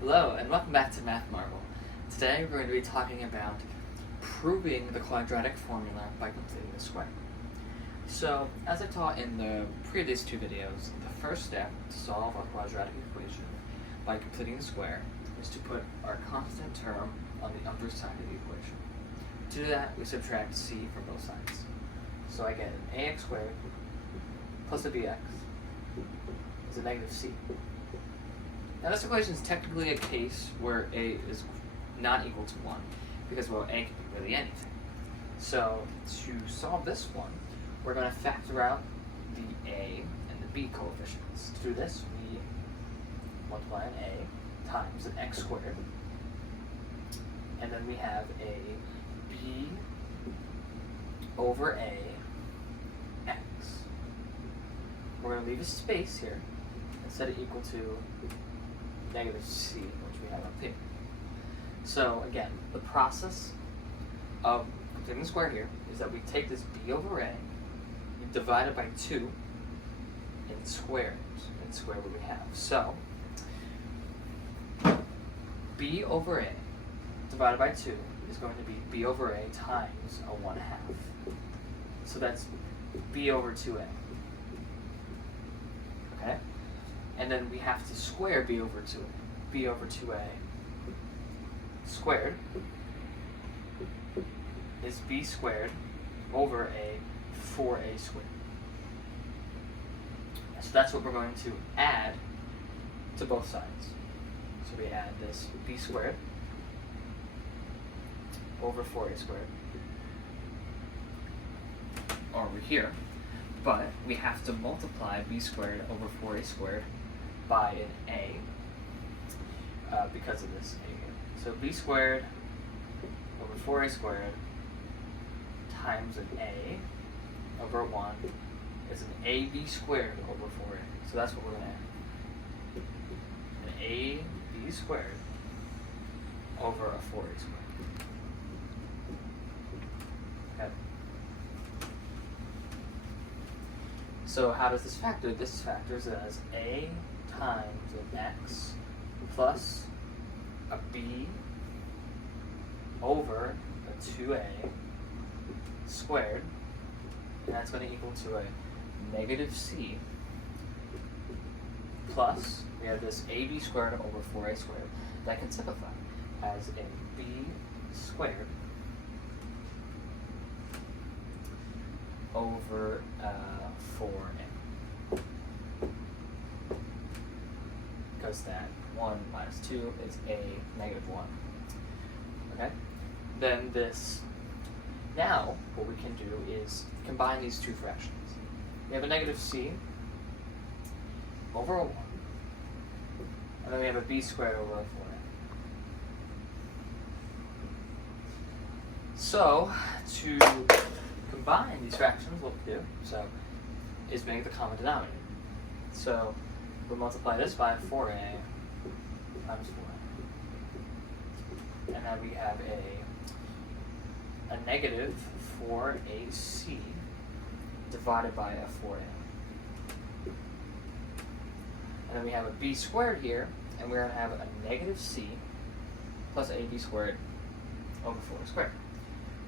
Hello, and welcome back to Math Marvel. Today we're going to be talking about proving the quadratic formula by completing the square. So, as I taught in the previous two videos, the first step to solve our quadratic equation by completing the square is to put our constant term on the upper side of the equation. To do that, we subtract c from both sides. So I get an ax squared plus a bx is a negative c. Now this equation is technically a case where a is not equal to 1, because, well, a can be really anything. So to solve this one, we're going to factor out the a and the b coefficients. To do this, we multiply an a times an x squared, and then we have a b over a x. We're going to leave a space here and set it equal to negative c, which we have up here. So again, the process of completing the square here is that we take this b over a, we divide it by 2, and square it, and square what we have. So b over a divided by 2 is going to be b over a times a 1/2. So that's b over 2a. Okay? And then we have to square b over 2a. b over 2a squared is b squared over a 4a squared. So that's what we're going to add to both sides. So we add this b squared over 4a squared over here, but we have to multiply b squared over 4a squared by an a because of this a here. So b squared over 4a squared times an a over 1 is an ab squared over 4a. So that's what we're going to add. An ab squared over a 4a squared. Okay. So how does this factor? This factors as a times an x plus a b over a 2a squared, and that's going to equal to a negative c, plus we have this ab squared over 4a squared that can simplify as a b squared over 4a, because that 1 minus 2 is a negative 1. Okay? Then this, now what we can do is combine these two fractions. We have a negative c over a 1, and then we have a b squared over a 4a. So, to combine these fractions, what we do is make the common denominator. So we'll multiply this by 4a times 4a. And then we have a negative 4ac divided by a 4a. And then we have a b squared here, and we're going to have a negative c plus ab squared over 4a squared,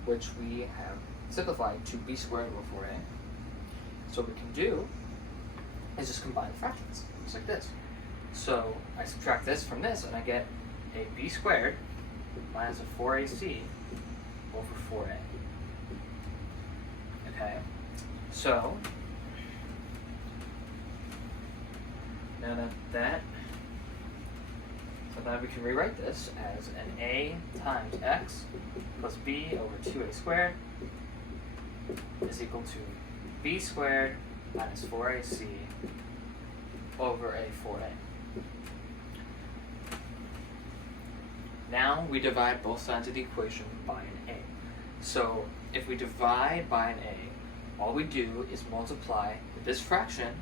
which we have simplified to b squared over 4a. So what we can do is just combine the fractions, just like this. So I subtract this from this, and I get a b squared minus a 4ac over 4a. Okay, so now now we can rewrite this as an a times x plus b over 2a squared is equal to b squared minus 4ac over a 4a. Now we divide both sides of the equation by an a. So if we divide by an a, all we do is multiply this fraction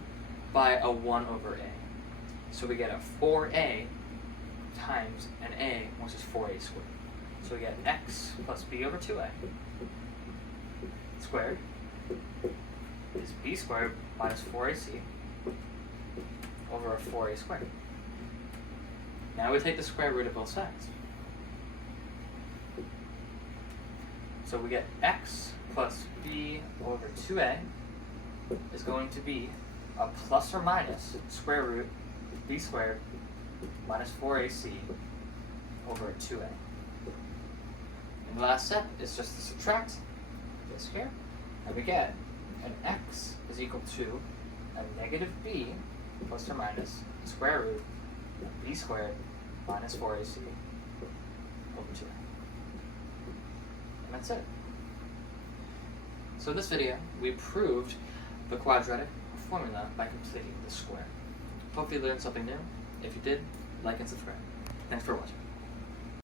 by a 1 over a. So we get a 4a times an a, which is 4a squared. So we get x plus b over 2a squared is b squared minus 4ac over a 4a squared. Now we take the square root of both sides. So we get x plus b over 2a is going to be a plus or minus square root b squared minus 4ac over 2a. And the last step is just to subtract this here, and we get an x is equal to a negative b plus or minus square root of b squared minus 4ac over 2a. And that's it. So in this video, we proved the quadratic formula by completing the square. Hope you learned something new. If you did, like and subscribe. Thanks for watching.